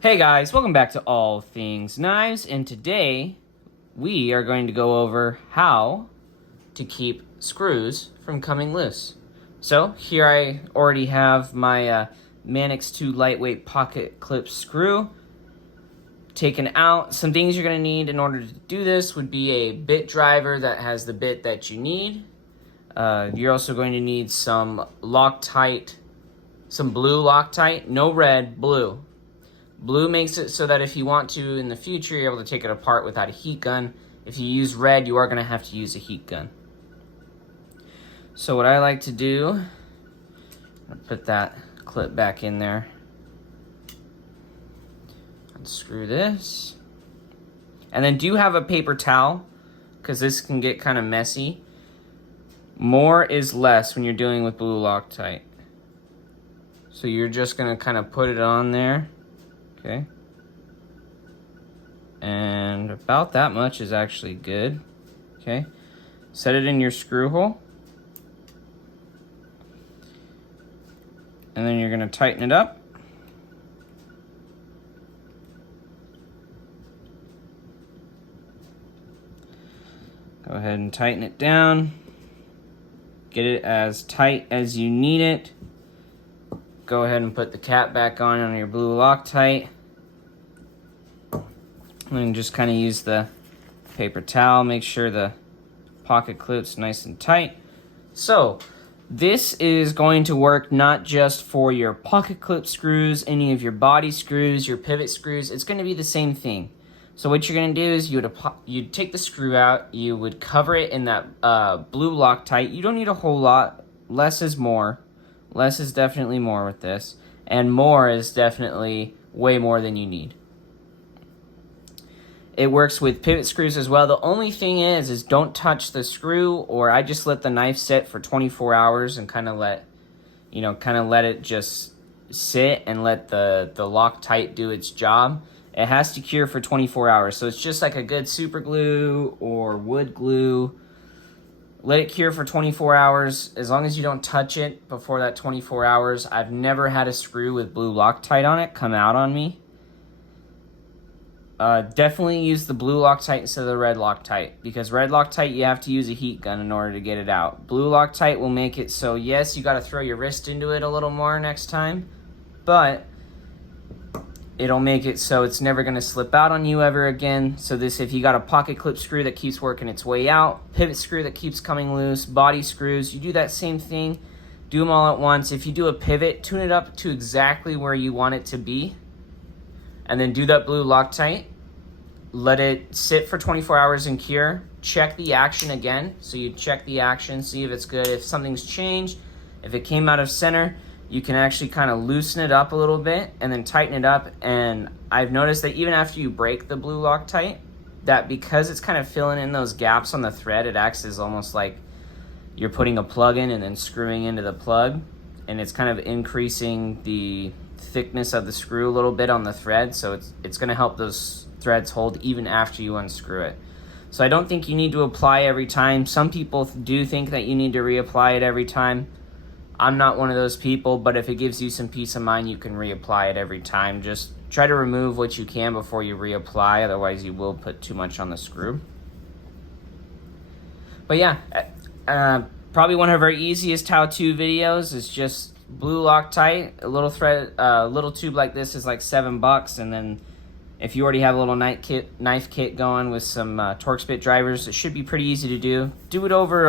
Hey guys, welcome back to All Things Knives, and today we are going to go over how to keep screws from coming loose. So here I already have my Manix 2 lightweight pocket clip screw taken out. Some things you're going to need in order to do this would be a bit driver that has the bit that you need. You're also going to need some Loctite, some blue Loctite, no red, blue. Blue makes it so that if you want to in the future, you're able to take it apart without a heat gun. If you use red, you are going to have to use a heat gun. So what I like to do, I'll put that clip back in there. Unscrew this. And then do have a paper towel, because this can get kind of messy. More is less when you're dealing with blue Loctite. So you're just going to kind of put it on there. Okay, and about that much is actually good. Okay, set it in your screw hole, and then you're going to tighten it up. Go ahead and tighten it down. Get it as tight as you need it. Go ahead and put the cap back on your blue Loctite. And just kind of use the paper towel. Make sure the pocket clip's nice and tight. So, this is going to work not just for your pocket clip screws, any of your body screws, your pivot screws. It's going to be the same thing. So what you're going to do is you'd take the screw out. You would cover it in that blue Loctite. You don't need a whole lot. Less is more. Less is definitely more with this, and more is definitely way more than you need. It works with pivot screws as well. The only thing is don't touch the screw, or I just let the knife sit for 24 hours and kind of let it just sit and let the Loctite do its job. It has to cure for 24 hours, so it's just like a good super glue or wood glue. Let it cure for 24 hours. As long as you don't touch it before that 24 hours. I've never had a screw with blue Loctite on it come out on me. Definitely use the blue Loctite instead of the red Loctite, because red Loctite you have to use a heat gun in order to get it out. Blue Loctite will make it so, yes, you got to throw your wrist into it a little more next time, but it'll make it so it's never going to slip out on you ever again. So this, if you got a pocket clip screw that keeps working its way out, pivot screw that keeps coming loose, body screws, you do that same thing. Do them all at once. If you do a pivot, tune it up to exactly where you want it to be. And then do that blue Loctite. Let it sit for 24 hours and cure. Check the action again. So you check the action, see if it's good. If something's changed, if it came out of center, you can actually kind of loosen it up a little bit and then tighten it up. And I've noticed that even after you break the blue Loctite, that because it's kind of filling in those gaps on the thread, it acts as almost like you're putting a plug in and then screwing into the plug. And it's kind of increasing the thickness of the screw a little bit on the thread. So it's going to help those threads hold even after you unscrew it. So I don't think you need to apply every time. Some people do think that you need to reapply it every time. I'm not one of those people, but if it gives you some peace of mind, you can reapply it every time. Just try to remove what you can before you reapply, otherwise you will put too much on the screw. But yeah, probably one of our easiest how-to videos is just blue Loctite. A little thread, little tube like this is like $7, and then if you already have a little knife kit going with some Torx bit drivers, it should be pretty easy to do. Do it over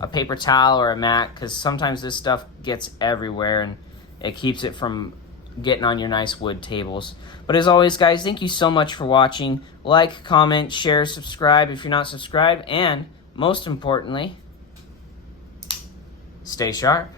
a paper towel or a mat, because sometimes this stuff gets everywhere and it keeps it from getting on your nice wood tables. But as always, guys, thank you so much for watching. Like, comment, share, subscribe if you're not subscribed, and most importantly, stay sharp.